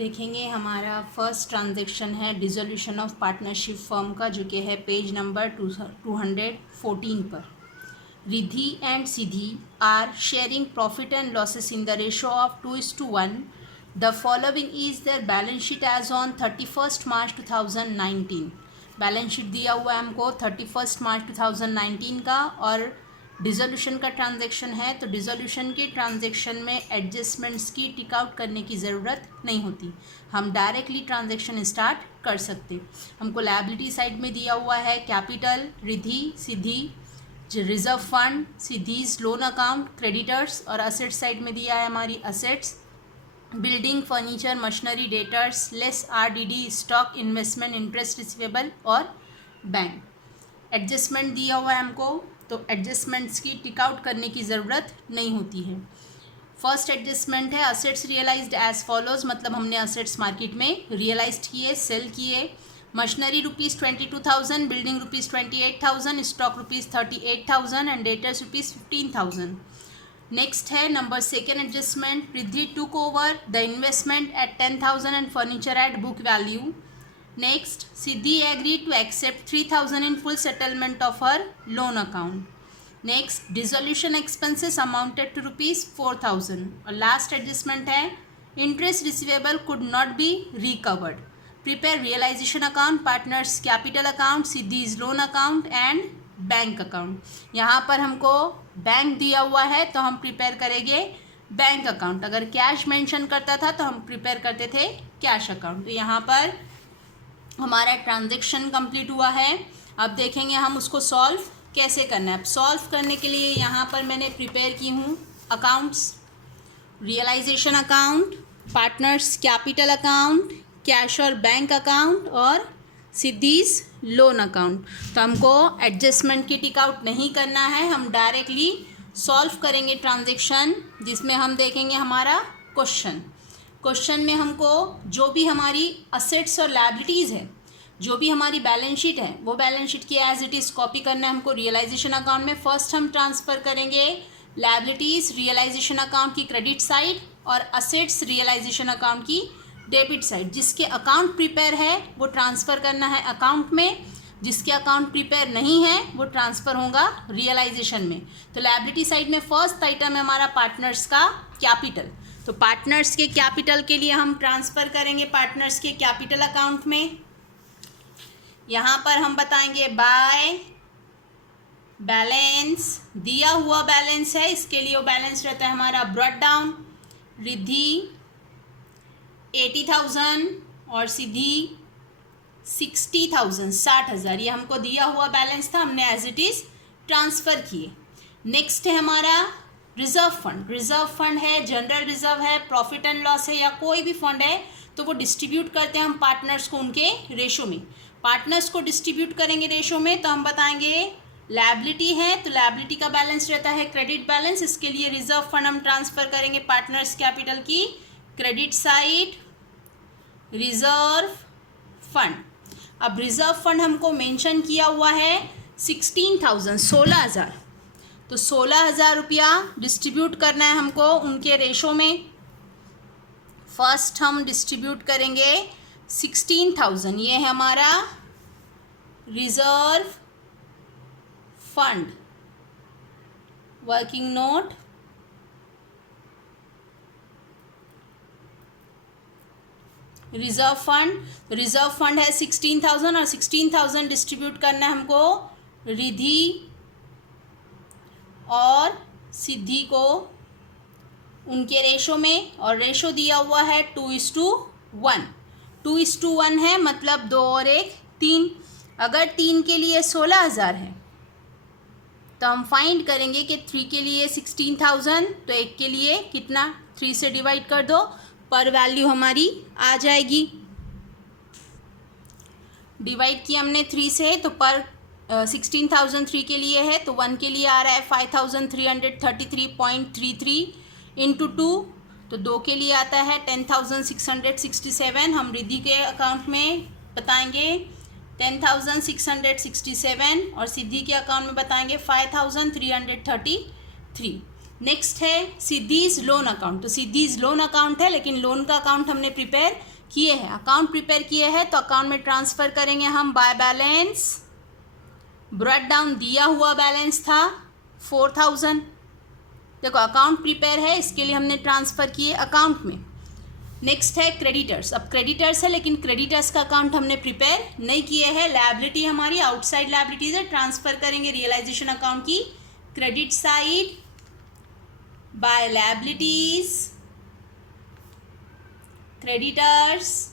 देखेंगे हमारा first transaction है डिसोल्यूशन ऑफ पार्टनरशिप फर्म का, जो कि है पेज नंबर 214 पर। Riddhi and Siddhi are sharing profit and losses in the ratio of 2:1। The following is their balance sheet as on 31 March 2019। Balance sheet दिया हुआ है हमको 31 मार्च 2019 का, और डिसोल्यूशन का ट्रांजैक्शन है, तो डिसोल्यूशन के ट्रांजैक्शन में एडजस्टमेंट्स की टिक आउट करने की ज़रूरत नहीं होती, हम डायरेक्टली ट्रांजैक्शन स्टार्ट कर सकते। हमको लायबिलिटी साइड में दिया हुआ है capital, Riddhi, Siddhi, reserve fund, Siddhi's loan account, creditors, और असेट साइड में दिया है हमारी assets, building, furniture, machinery, debtors, less RDD, stock, investment, interest receivable और बैंक। एडजस्टमेंट दिया हुआ है हमको, तो एडजस्टमेंट्स की टिक आउट करने की ज़रूरत नहीं होती है। फर्स्ट एडजस्टमेंट है असेट्स रियलाइज्ड एज फॉलोज, मतलब हमने असेट्स मार्केट में रियलाइज्ड किए, सेल किए। Machinery ₹22,000, building ₹28,000, stock ₹38,000 and debtors ₹15,000। Next है number second adjustment, Riddhi took over the investment at 10,000 and furniture at book value. Next, Siddhi agreed to accept 3,000 in full settlement of her loan account. Next, dissolution expenses amounted to ₹4,000. और last adjustment है interest receivable could not be recovered. Prepare realization account, partners capital account, Siddhi's loan account and bank account. यहाँ पर हमको bank दिया हुआ है तो हम प्रिपेयर करेंगे बैंक अकाउंट। अगर कैश मेंशन करता था तो हम प्रिपेयर करते थे कैश अकाउंट। तो यहाँ पर हमारा ट्रांजैक्शन कंप्लीट हुआ है। अब देखेंगे हम उसको सॉल्व कैसे करना है। अब सॉल्व करने के लिए यहाँ पर मैंने प्रिपेयर की हूँ accounts, realisation account, partners capital account, cash और बैंक अकाउंट और सिद्धीज लोन अकाउंट। तो हमको एडजस्टमेंट की टिक आउट नहीं करना है, हम डायरेक्टली सॉल्व करेंगे ट्रांजैक्शन, जिसमें हम देखेंगे हमारा क्वेश्चन में हमको जो भी हमारी असेट्स और लायबिलिटीज़ है, जो भी हमारी बैलेंस शीट है, वो बैलेंस शीट की एज इट इज़ कॉपी करना है हमको रियलाइजेशन अकाउंट में। फर्स्ट हम ट्रांसफ़र करेंगे लायबिलिटीज़ रियलाइजेशन अकाउंट की क्रेडिट साइड और असेट्स रियलाइजेशन अकाउंट की डेबिट साइड। जिसके अकाउंट प्रिपेयर है वो ट्रांसफ़र करना है अकाउंट में, जिसके अकाउंट प्रिपेयर नहीं है वो ट्रांसफ़र होगा रियलाइजेशन में। तो लायबिलिटी साइड में फर्स्ट आइटम है हमारा पार्टनर्स का कैपिटल। तो पार्टनर्स के कैपिटल के लिए हम ट्रांसफ़र करेंगे पार्टनर्स के कैपिटल अकाउंट में। यहाँ पर हम बताएंगे बाय बैलेंस, दिया हुआ बैलेंस है, इसके लिए वो बैलेंस रहता है हमारा ब्रॉट डाउन, रिद्धि 80,000 और सिद्धि 60,000 60,000। ये हमको दिया हुआ बैलेंस था, हमने एज इट इज़ ट्रांसफ़र किए। नेक्स्ट है हमारा रिजर्व फंड। रिजर्व फंड है, जनरल रिजर्व है, प्रॉफिट एंड लॉस है, या कोई भी फंड है तो वो डिस्ट्रीब्यूट करते हैं हम पार्टनर्स को उनके रेशो में। पार्टनर्स को डिस्ट्रीब्यूट करेंगे रेशो में तो हम बताएंगे लायबिलिटी है तो लायबिलिटी का बैलेंस रहता है क्रेडिट बैलेंस, इसके लिए रिजर्व फंड हम ट्रांसफ़र करेंगे पार्टनर्स कैपिटल की क्रेडिट साइड रिजर्व फंड। अब रिजर्व फंड हमको मेंशन किया हुआ है 16,000 16,000, तो 16,000 रुपया डिस्ट्रीब्यूट करना है हमको उनके रेशो में। फर्स्ट हम डिस्ट्रीब्यूट करेंगे 16,000, ये है हमारा reserve fund, working note, reserve fund है 16,000 और 16,000 डिस्ट्रीब्यूट करना है हमको रिद्धि और सिद्धि को उनके रेशो में, और रेशो दिया हुआ है 2:1। 2:1 है, मतलब 2 और 1 3। अगर 3 के लिए 16,000 है तो हम फाइंड करेंगे कि 3 के लिए 16,000, तो 1 के लिए कितना, 3 से डिवाइड कर दो, पर वैल्यू हमारी आ जाएगी। डिवाइड किया हमने 3 से, तो पर 16,000 3 के लिए है, तो 1 के लिए आ रहा है 5,333.33 इंटू 2, तो 2 के लिए आता है 10,667। हम रिद्धि के अकाउंट में बताएंगे 10,667 और सिद्धि के अकाउंट में बताएंगे 5,333। नेक्स्ट है सिद्धीज लोन अकाउंट। तो सिद्धीज लोन अकाउंट है, लेकिन लोन का अकाउंट हमने प्रिपेयर किए हैं, अकाउंट प्रिपेयर किए हैं, तो अकाउंट में ट्रांसफ़र करेंगे हम बाय बैलेंस। ब्रॉट डाउन दिया हुआ बैलेंस था 4000। देखो अकाउंट प्रिपेयर है, इसके लिए हमने ट्रांसफ़र किए अकाउंट में। नेक्स्ट है क्रेडिटर्स। अब क्रेडिटर्स है, लेकिन क्रेडिटर्स का अकाउंट हमने प्रिपेयर नहीं किए हैं। लायबिलिटी हमारी आउटसाइड लायबिलिटीज है, ट्रांसफ़र करेंगे रियलाइजेशन अकाउंट की credit side by liabilities creditors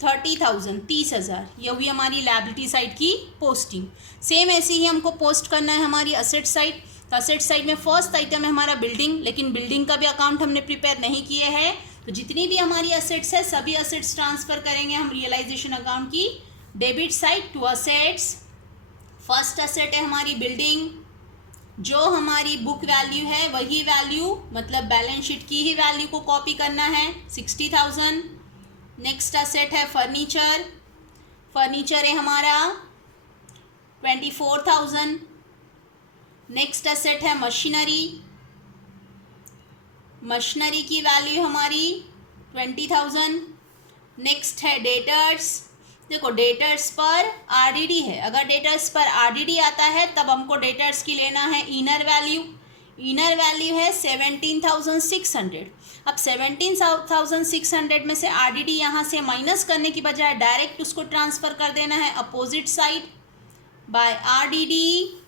30,000 30,000। ये हुई हमारी लायबिलिटी साइड की पोस्टिंग। सेम ऐसे ही हमको पोस्ट करना है हमारी असेट साइड। तो असेट साइड में फर्स्ट आइटम है हमारा बिल्डिंग, लेकिन बिल्डिंग का भी अकाउंट हमने प्रिपेयर नहीं किए हैं। तो जितनी भी हमारी असेट्स है सभी असेट्स ट्रांसफ़र करेंगे हम रियलाइजेशन अकाउंट की debit side to assets. First asset है हमारी बिल्डिंग, जो हमारी बुक वैल्यू है वही वैल्यू, मतलब बैलेंस शीट की ही वैल्यू को कॉपी करना है 60,000। नेक्स्ट असेट है फर्नीचर। फर्नीचर है हमारा 24,000। नेक्स्ट असेट है मशीनरी। मशीनरी की वैल्यू हमारी 20,000। नेक्स्ट है डेटर्स। देखो डेटर्स पर आरडीडी है, अगर डेटर्स पर आरडीडी आता है तब हमको डेटर्स की लेना है इनर वैल्यू। इनर वैल्यू है 17,600। अब 17,600 में से आरडीडी यहाँ से माइनस करने की बजाय डायरेक्ट उसको ट्रांसफ़र कर देना है अपोजिट साइड बाय आरडीडी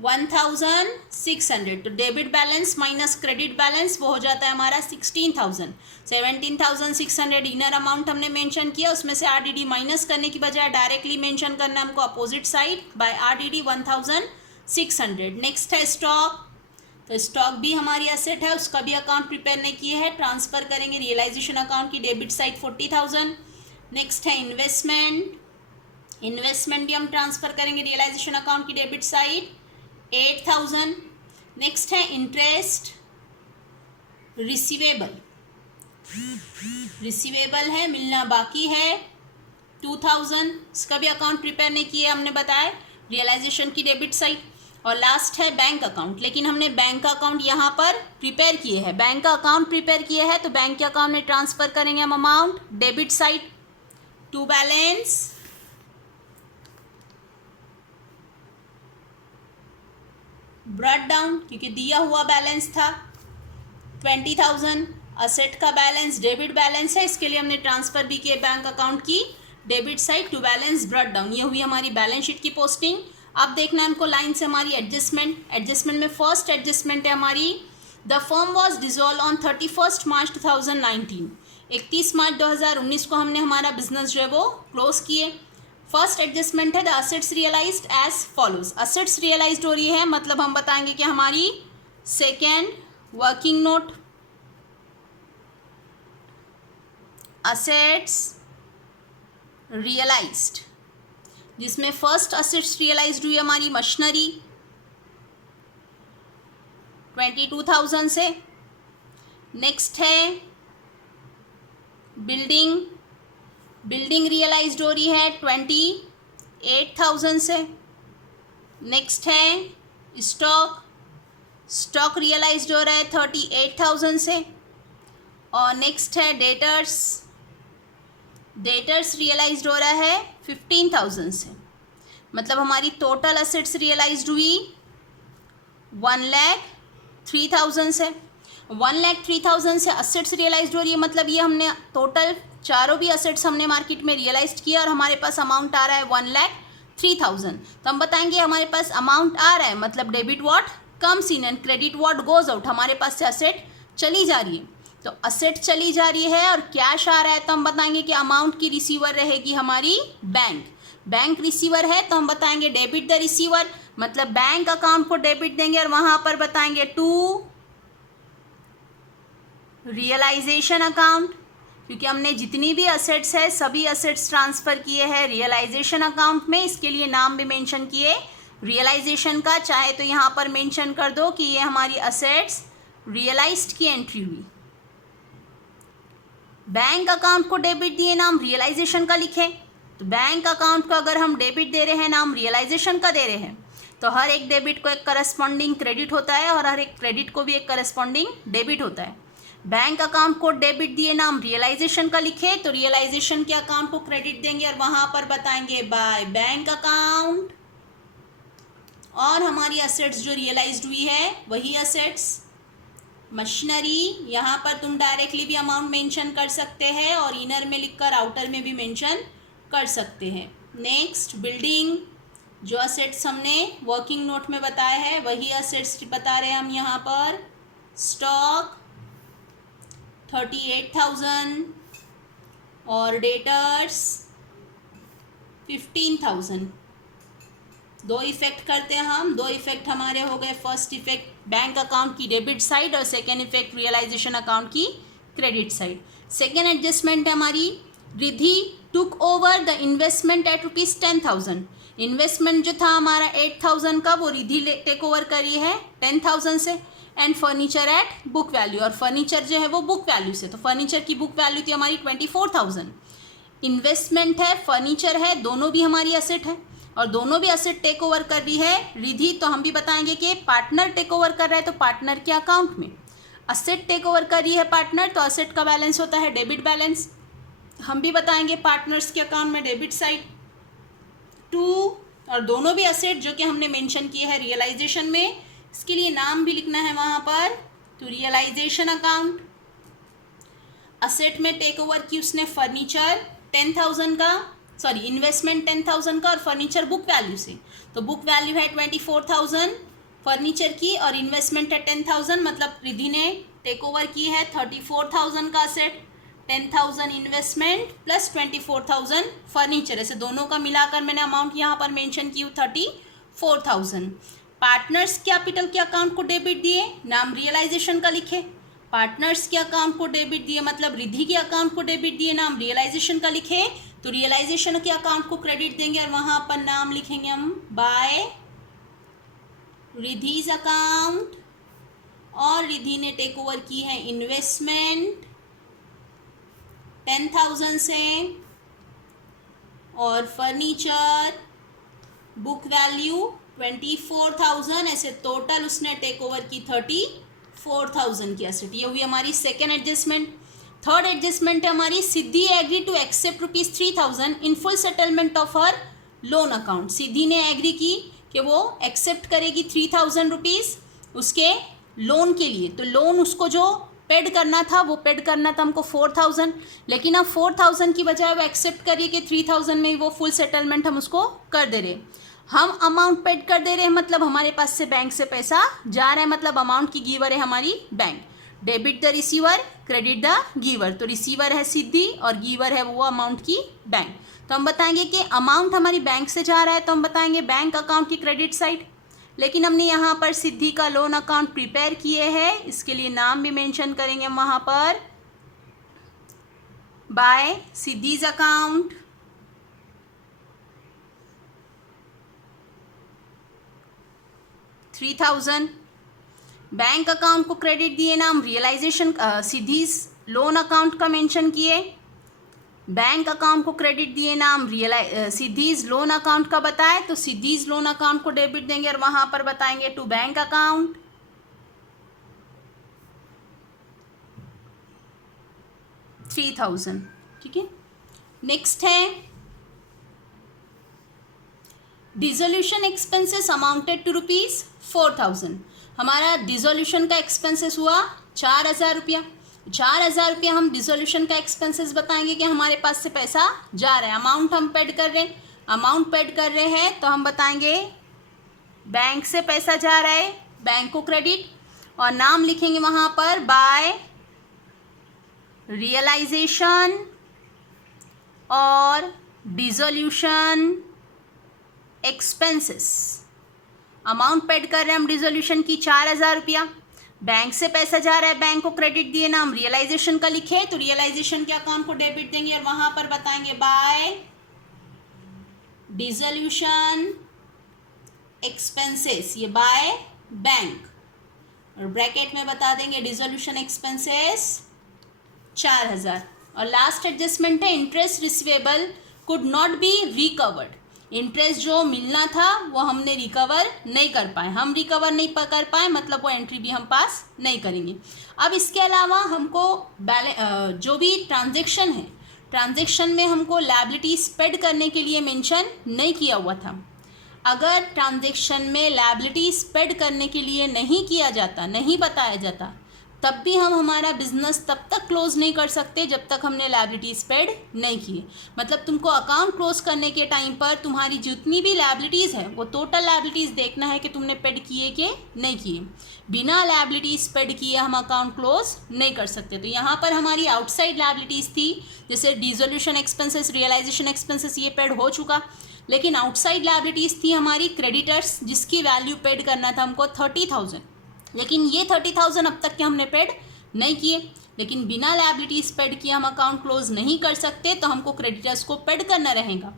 1,600। तो debit balance minus credit balance वो हो जाता है हमारा 16,000। 17,600 इनर अमाउंट हमने मेंशन किया, उसमें से आरडीडी माइनस करने की बजाय डायरेक्टली मेंशन करना है हमको opposite side by RDD 1,600। Next है स्टॉक। तो स्टॉक भी हमारी एसेट है, उसका भी अकाउंट प्रिपेयर नहीं किए हैं, ट्रांसफ़र करेंगे रियलाइजेशन अकाउंट की डेबिट साइड 40,000। नेक्स्ट है इन्वेस्टमेंट। इन्वेस्टमेंट भी हम ट्रांसफ़र करेंगे रियलाइजेशन अकाउंट की डेबिट साइड 8,000। नेक्स्ट है इंटरेस्ट रिसीवेबल। रिसीवेबल है, मिलना बाकी है 2,000, इसका भी अकाउंट प्रिपेयर नहीं किए हमने बताया रियलाइजेशन की डेबिट साइड। और लास्ट है बैंक अकाउंट, लेकिन हमने बैंक का अकाउंट यहाँ पर प्रिपेयर किए हैं। बैंक का अकाउंट प्रिपेयर किए हैं तो बैंक के अकाउंट में ट्रांसफ़र करेंगे हम amount debit side to balance brought down, क्योंकि दिया हुआ बैलेंस था 20,000। असेट का बैलेंस डेबिट बैलेंस है, इसके लिए हमने ट्रांसफ़र भी किए बैंक अकाउंट की debit side to balance brought down. ये हुई हमारी बैलेंस शीट की पोस्टिंग। अब देखना है हमको लाइन से हमारी एडजस्टमेंट। एडजस्टमेंट में फर्स्ट एडजस्टमेंट है हमारी the firm was dissolve on 31 March 2019। 31 March 2019 को हमने हमारा बिजनेस जो है वो क्लोज किए। फर्स्ट एडजस्टमेंट है the assets realised as follows. Assets realised हो रही है, मतलब हम बताएंगे कि हमारी second working note assets realised, जिसमें फर्स्ट असेट्स रियलाइज्ड हुई हमारी मशीनरी 22,000 से। नेक्स्ट है बिल्डिंग। बिल्डिंग रियलाइज्ड हो रही है 28,000 से। नेक्स्ट है स्टॉक। स्टॉक रियलाइज्ड हो रहा है 38,000 से। और नेक्स्ट है डेटर्स। डेटर्स रियलाइज्ड हो रहा है 15,000 से। मतलब हमारी टोटल असेट्स रियलाइज्ड हुई 1,03,000 से। 1,03,000 से असेट्स रियलाइज्ड हो रही है, मतलब ये हमने टोटल चारों भी असेट्स हमने मार्केट में रियलाइज्ड किया और हमारे पास अमाउंट आ रहा है 1,03,000। तो हम बताएंगे हमारे पास अमाउंट आ रहा है, मतलब debit what comes in and credit what goes out. हमारे पास से असेट चली जा रही है, तो असेट चली जा रही है और कैश आ रहा है, तो हम बताएंगे कि अमाउंट की रिसीवर रहेगी हमारी बैंक। बैंक रिसीवर है तो हम बताएंगे डेबिट द रिसीवर, मतलब बैंक अकाउंट को डेबिट देंगे और वहां पर बताएंगे टू रियलाइजेशन अकाउंट, क्योंकि हमने जितनी भी असेट्स है सभी असेट्स ट्रांसफ़र किए हैं रियलाइजेशन अकाउंट में। इसके लिए नाम भी मेंशन किए रियलाइजेशन का, चाहे तो यहाँ पर मेंशन कर दो कि ये हमारी असेट्स रियलाइज्ड की एंट्री हुई। बैंक अकाउंट को डेबिट दिए, नाम रियलाइजेशन का लिखे। तो बैंक अकाउंट को अगर हम डेबिट दे रहे हैं, नाम रियलाइजेशन का दे रहे हैं, तो हर एक डेबिट को एक करस्पॉन्डिंग क्रेडिट होता है और हर एक क्रेडिट को भी एक करस्पॉन्डिंग डेबिट होता है। बैंक अकाउंट को डेबिट दिए नाम रियलाइजेशन का लिखे तो रियलाइजेशन के अकाउंट को क्रेडिट देंगे और वहां पर बताएंगे बाय बैंक अकाउंट। और हमारी असेट्स जो रियलाइज्ड हुई है वही असेट्स मशीनरी, यहाँ पर तुम डायरेक्टली भी अमाउंट मेंशन कर सकते हैं और इनर में लिखकर आउटर में भी मेंशन कर सकते हैं। नेक्स्ट बिल्डिंग, जो असेट्स हमने वर्किंग नोट में बताया है वही असेट्स बता रहे हैं हम यहाँ पर। स्टॉक 38,000 और डेटर्स 15,000। दो इफेक्ट करते हैं हम, दो इफेक्ट हमारे हो गए। फर्स्ट इफेक्ट बैंक अकाउंट की डेबिट साइड और सेकेंड इफेक्ट रियलाइजेशन अकाउंट की क्रेडिट साइड। सेकेंड एडजस्टमेंट है हमारी, Riddhi took over the investment at ₹10,000। Investment जो था हमारा 8,000 का वो रिधि टेक ओवर करी है 10,000 से। And furniture at book value, और फर्नीचर जो है वो बुक वैल्यू से, तो फर्नीचर की बुक वैल्यू थी हमारी 24,000। इन्वेस्टमेंट है, फर्नीचर है, दोनों भी हमारी असेट है और दोनों भी असेट टेक ओवर कर रही है रिधि। तो हम भी बताएंगे कि पार्टनर टेक ओवर कर रहा है तो पार्टनर के अकाउंट में। असेट टेक ओवर कर रही है पार्टनर तो असेट का बैलेंस होता है डेबिट बैलेंस। हम भी बताएंगे पार्टनर्स के अकाउंट में डेबिट साइड 2। और दोनों भी असेट जो कि हमने मेंशन किए हैं रियलाइजेशन में, इसके लिए नाम भी लिखना है वहाँ पर, तो रियलाइजेशन अकाउंट। असेट में टेक ओवर की उसने फर्नीचर 10,000 का, सॉरी इन्वेस्टमेंट 10,000 का और फर्नीचर बुक वैल्यू से, तो बुक वैल्यू है 24,000 फर्नीचर की और इन्वेस्टमेंट है 10,000, मतलब रिधि ने टेक ओवर की है 34,000 का असेट, 10,000 इन्वेस्टमेंट प्लस 24,000 फर्नीचर, ऐसे दोनों का मिलाकर मैंने अमाउंट यहाँ पर मेंशन की 34,000। पार्टनर्स कैपिटल के अकाउंट को डेबिट दिए, नाम रियलाइजेशन का लिखे। पार्टनर्स के अकाउंट को डेबिट दिए मतलब रिधि के अकाउंट को डेबिट दिए, नाम रियलाइजेशन का लिखे। तो रियलाइजेशन के अकाउंट को क्रेडिट देंगे और वहां पर नाम लिखेंगे हम बाय रिधिज अकाउंट। और रिधि ने टेक ओवर की है इन्वेस्टमेंट 10,000 से और फर्नीचर बुक वैल्यू 24,000, ऐसे टोटल उसने टेक ओवर की 34,000 की एसेट। ये हुई हमारी सेकेंड एडजस्टमेंट। थर्ड एडजस्टमेंट है हमारी, Siddhi agree to accept ₹3,000 in full settlement of her loan account. Siddhi ने एग्री की कि वो एक्सेप्ट करेगी ₹3,000 उसके लोन के लिए। तो लोन उसको जो पेड करना था वो पेड करना था हमको 4,000, लेकिन अब 4,000 की बजाय वो एक्सेप्ट करिए कि 3,000 में ही वो फुल सेटलमेंट हम उसको कर दे रहे। हम अमाउंट पेड कर दे रहे हैं मतलब हमारे पास से बैंक से पैसा जा रहा है, मतलब अमाउंट की गिवर है हमारी bank. Debit the receiver, credit the giver, तो रिसीवर है सिद्धि और गिवर है वो अमाउंट की बैंक। तो हम बताएंगे कि अमाउंट हमारी बैंक से जा रहा है तो हम बताएंगे बैंक अकाउंट की क्रेडिट साइड। लेकिन हमने यहाँ पर सिद्धि का लोन अकाउंट प्रिपेयर किए हैं, इसके लिए नाम भी मेंशन करेंगे हम वहाँ पर bye siddhis account. $3,000 bank account को क्रेडिट दिए, नाम रियलाइजेशन सिद्धीज लोन अकाउंट का मेंशन किए। बैंक अकाउंट को क्रेडिट दिए, नाम सिद्धीज लोन अकाउंट का बताए, तो सिद्धीज लोन अकाउंट को डेबिट देंगे और वहां पर बताएंगे टू बैंक अकाउंट। $3,000, ठीक है। नेक्स्ट है डिसोल्यूशन एक्सपेंसेस अमाउंटेड टू ₹4,000। हमारा डिसोल्यूशन का एक्सपेंसेस हुआ 4,000 रुपया। 4,000 रुपया हम डिसोल्यूशन का एक्सपेंसेस बताएंगे कि हमारे पास से पैसा जा रहा है, अमाउंट हम पेड कर रहे हैं। अमाउंट पेड कर रहे हैं तो हम बताएंगे बैंक से पैसा जा रहा है, बैंक को क्रेडिट और नाम लिखेंगे वहाँ पर बाय रियलाइजेशन और डिसोल्यूशन एक्सपेंसेस। अमाउंट पेड कर रहे हैं हम डिसोल्यूशन की 4,000 रुपया, बैंक से पैसा जा रहा है, बैंक को क्रेडिट दिए, नाम रियलाइजेशन का लिखे, तो रियलाइजेशन के अकाउंट को डेबिट देंगे और वहां पर बताएंगे बाय डिसोल्यूशन एक्सपेंसेस, ये बाय बैंक और ब्रैकेट में बता देंगे डिसोल्यूशन एक्सपेंसेस 4,000। और लास्ट एडजस्टमेंट है interest receivable could not be recovered. Interest जो मिलना था वो हमने रिकवर नहीं कर पाए, हम रिकवर नहीं कर पाए, मतलब वो एंट्री भी हम पास नहीं करेंगे। अब इसके अलावा हमको जो भी ट्रांजेक्शन है, ट्रांजेक्शन में हमको लायबिलिटीज पेड करने के लिए मेंशन नहीं किया हुआ था। अगर ट्रांजेक्शन में लायबिलिटीज पेड करने के लिए नहीं किया जाता, नहीं बताया जाता, तब भी हम हमारा बिजनेस तब तक क्लोज नहीं कर सकते जब तक हमने लायबिलिटीज पेड नहीं किए। मतलब तुमको अकाउंट क्लोज करने के टाइम पर तुम्हारी जितनी भी लायबिलिटीज़ है वो टोटल लायबिलिटीज़ देखना है कि तुमने पेड किए कि नहीं किए। बिना लायबिलिटीज पेड किए हम अकाउंट क्लोज नहीं कर सकते। तो यहाँ पर हमारी आउटसाइड लायबिलिटीज़ थी, जैसे डिसोल्यूशन एक्सपेंसेस, रियलाइजेशन एक्सपेंसेस, ये पेड हो चुका। लेकिन आउटसाइड लायबिलिटीज़ थी हमारी क्रेडिटर्स, जिसकी वैल्यू पेड करना था हमको 30,000, लेकिन ये 30,000 अब तक के हमने पेड नहीं किए। लेकिन बिना लायबिलिटीज पेड किए हम अकाउंट क्लोज नहीं कर सकते, तो हमको क्रेडिटर्स को पेड करना रहेगा।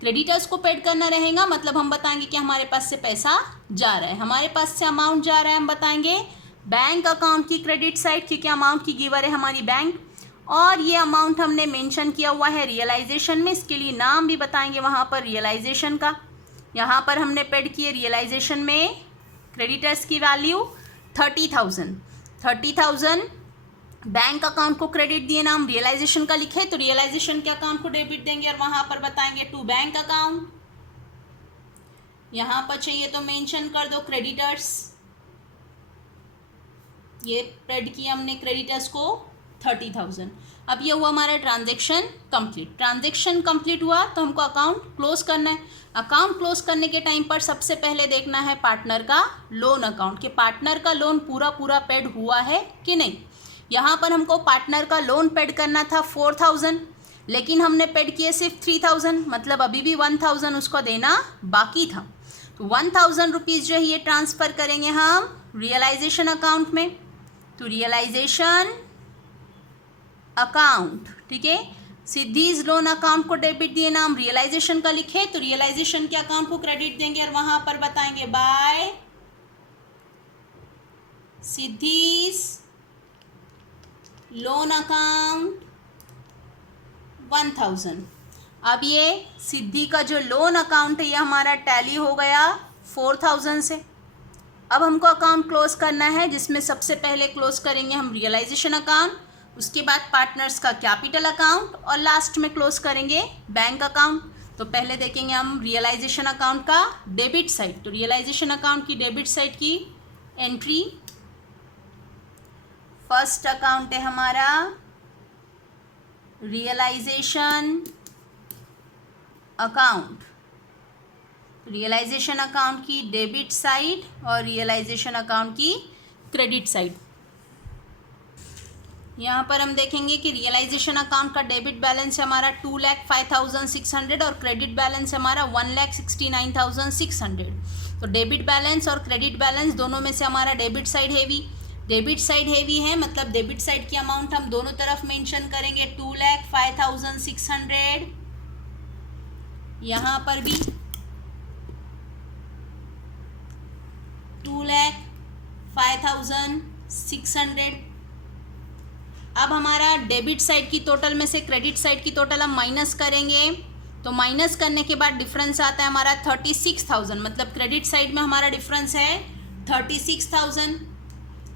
क्रेडिटर्स को पेड करना रहेगा मतलब हम बताएंगे कि हमारे पास से पैसा जा रहा है, हमारे पास से अमाउंट जा रहा है, हम बताएंगे बैंक अकाउंट की क्रेडिट साइड, क्योंकि अमाउंट की गिवर है हमारी बैंक, और ये अमाउंट हमने मेंशन किया हुआ है रियलाइजेशन में, इसके लिए नाम भी बताएंगे वहाँ पर रियलाइजेशन का। यहाँ पर हमने पेड किए रियलाइजेशन में क्रेडिटर्स की वैल्यू 30,000 बैंक अकाउंट को क्रेडिट दिए, नाम रियलाइजेशन का लिखे, तो रियलाइजेशन के अकाउंट को डेबिट देंगे और वहाँ पर बताएंगे टू बैंक अकाउंट। यहाँ पर चाहिए तो मेंशन कर दो क्रेडिटर्स, ये पेड किया हमने क्रेडिटर्स को 30,000। अब ये हुआ हमारा ट्रांजेक्शन कंप्लीट। ट्रांजेक्शन कंप्लीट हुआ तो हमको अकाउंट क्लोज करना है। अकाउंट क्लोज करने के टाइम पर सबसे पहले देखना है पार्टनर का लोन अकाउंट, कि पार्टनर का लोन पूरा पेड हुआ है कि नहीं। यहाँ पर हमको पार्टनर का लोन पेड करना था 4,000, लेकिन हमने पेड किए सिर्फ 3,000, मतलब अभी भी 1,000 उसको देना बाकी था। तो 1,000 रुपीज़ जो है ये ट्रांसफ़र करेंगे हम रियलाइजेशन अकाउंट में। तो रियलाइजेशन अकाउंट, ठीक है, सिद्धीज लोन अकाउंट को डेबिट दिए, नाम रियलाइजेशन का लिखे, तो रियलाइजेशन के अकाउंट को क्रेडिट देंगे और वहां पर बताएंगे बाय सिद्धीज लोन अकाउंट 1,000। अब ये सिद्धि का जो लोन अकाउंट है ये हमारा टैली हो गया 4,000 से। अब हमको अकाउंट क्लोज करना है, जिसमें सबसे पहले क्लोज करेंगे हम रियलाइजेशन अकाउंट, उसके बाद पार्टनर्स का कैपिटल अकाउंट और लास्ट में क्लोज करेंगे बैंक अकाउंट। तो पहले देखेंगे हम रियलाइजेशन अकाउंट का डेबिट साइड। तो रियलाइजेशन अकाउंट की डेबिट साइड की एंट्री, फर्स्ट अकाउंट है हमारा रियलाइजेशन अकाउंट, रियलाइजेशन अकाउंट की डेबिट साइड और रियलाइजेशन अकाउंट की क्रेडिट साइड। यहाँ पर हम देखेंगे कि रियलाइजेशन अकाउंट का डेबिट बैलेंस है हमारा 2,05,600 और क्रेडिट बैलेंस हमारा 1,69,600। तो डेबिट बैलेंस और क्रेडिट बैलेंस दोनों में से हमारा debit side heavy, debit side heavy है, मतलब डेबिट साइड की अमाउंट हम दोनों तरफ मेंशन करेंगे 2,05,600, यहाँ पर भी 2,05,600। अब हमारा डेबिट साइड की टोटल में से क्रेडिट साइड की टोटल हम माइनस करेंगे, तो माइनस करने के बाद डिफरेंस आता है हमारा 36,000, मतलब क्रेडिट साइड में हमारा डिफरेंस है 36,000।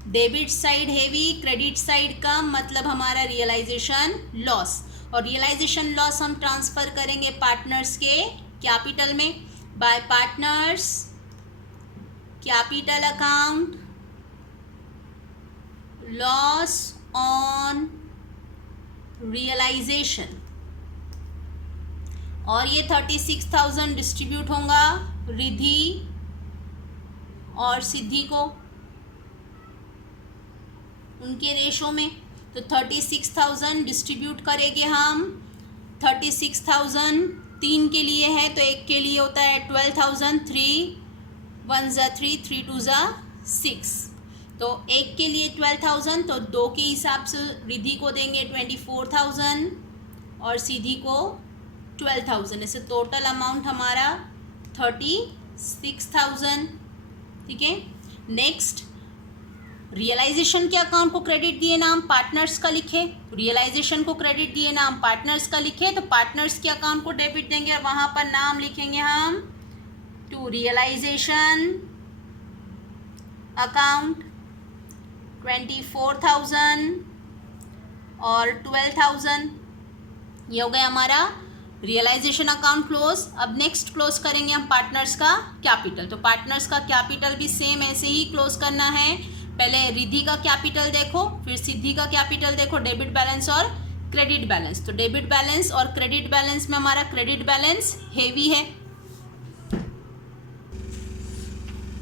Debit side heavy, credit side कम, मतलब हमारा रियलाइजेशन लॉस, और रियलाइजेशन लॉस हम ट्रांसफ़र करेंगे पार्टनर्स के कैपिटल में by partners capital account loss on realisation, और ये 36,000 डिस्ट्रीब्यूट होगा रिद्धि और सिद्धि को उनके रेशो में। तो 36,000 डिस्ट्रीब्यूट करेंगे हम, 36,000 3 के लिए है तो एक के लिए होता है 12,000, 3 1 ज़ा 3, 3 2 ज़ा 6, तो एक के लिए 12,000, तो 2 के हिसाब से रिद्धि को देंगे 24,000 और सिद्धि को 12,000, ऐसे टोटल अमाउंट हमारा 36,000। ठीक है, नेक्स्ट रियलाइजेशन के अकाउंट को क्रेडिट दिए नाम पार्टनर्स का लिखे, रियलाइजेशन को क्रेडिट दिए नाम पार्टनर्स का लिखे, तो पार्टनर्स के अकाउंट को डेबिट देंगे और वहाँ पर नाम लिखेंगे हम टू रियलाइजेशन अकाउंट 24,000 और 12,000। ये हो गया हमारा रियलाइजेशन अकाउंट क्लोज। अब नेक्स्ट क्लोज करेंगे हम पार्टनर्स का कैपिटल। तो पार्टनर्स का कैपिटल भी सेम ऐसे ही क्लोज करना है। पहले रिद्धि का कैपिटल देखो, फिर सिद्धि का कैपिटल देखो, डेबिट बैलेंस और क्रेडिट बैलेंस। तो डेबिट बैलेंस और क्रेडिट बैलेंस में हमारा क्रेडिट बैलेंस हेवी है।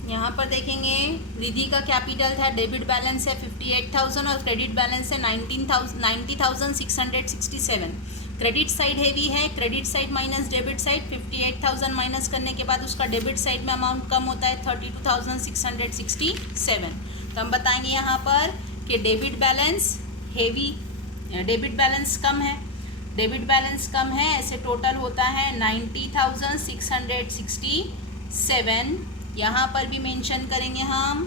यहाँ पर देखेंगे रिद्धि का कैपिटल था, डेबिट बैलेंस है 58,000 और क्रेडिट बैलेंस है 90,667। क्रेडिट साइड हेवी है, credit side minus debit side, 58,000 minus करने के बाद उसका डेबिट साइड में अमाउंट कम होता है 32,667। तो हम बताएंगे यहाँ पर कि debit balance heavy, debit balance कम है, डेबिट बैलेंस कम है, ऐसे टोटल होता है 90,667। यहाँ पर भी मेंशन करेंगे हम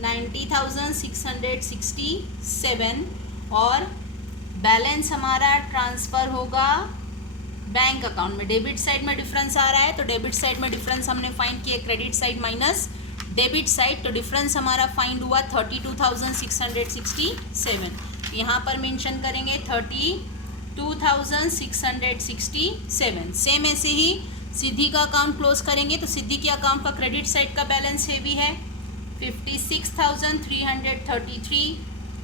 90,667 और बैलेंस हमारा ट्रांसफ़र होगा बैंक अकाउंट में। डेबिट साइड में डिफरेंस आ रहा है तो डेबिट साइड में डिफरेंस हमने फाइंड किया, credit side minus debit side, तो डिफरेंस हमारा फाइंड हुआ 32,667। यहाँ पर मेंशन करेंगे 32,667। सेम ऐसे ही सिद्धि का अकाउंट क्लोज करेंगे तो सिद्धि के अकाउंट का क्रेडिट साइड का बैलेंस हेवी है 56,333।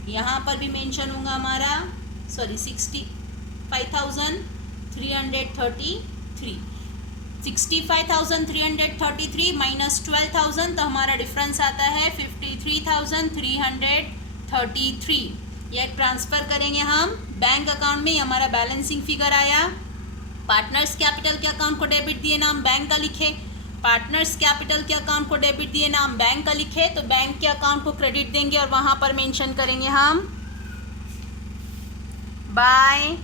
यहाँ पर भी मेंशन होगा हमारा 65,333। 65,333 माइनस 12,000 तो हमारा डिफरेंस आता है 53,333। यह ट्रांसफ़र करेंगे हम बैंक अकाउंट में, हमारा बैलेंसिंग फिगर आया। पार्टनर्स कैपिटल के अकाउंट को डेबिट दिए नाम बैंक का लिखे, पार्टनर्स कैपिटल के अकाउंट को डेबिट दिए नाम बैंक का लिखे, तो बैंक के अकाउंट को क्रेडिट देंगे और वहाँ पर मेंशन करेंगे हम बाय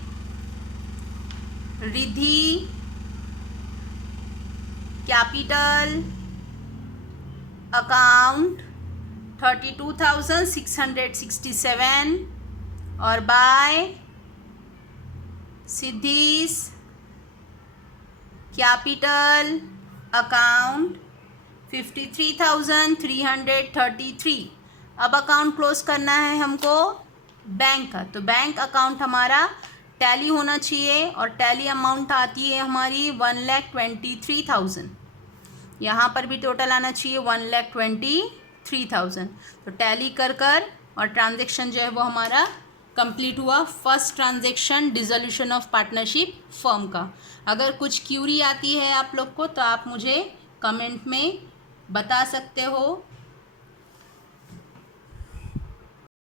रिद्धि कैपिटल अकाउंट 32,667 और बाय सिद्धीज कैपिटल अकाउंट 53,333। अब अकाउंट क्लोज करना है हमको बैंक का, तो बैंक अकाउंट हमारा टैली होना चाहिए और टैली अमाउंट आती है हमारी 1,23,000। यहाँ पर भी टोटल आना चाहिए 1,23,000। तो टैली कर और ट्रांजेक्शन जो है वो हमारा कंप्लीट हुआ। First transaction dissolution of partnership firm का। अगर कुछ क्यूरी आती है आप लोग को तो आप मुझे कमेंट में बता सकते हो।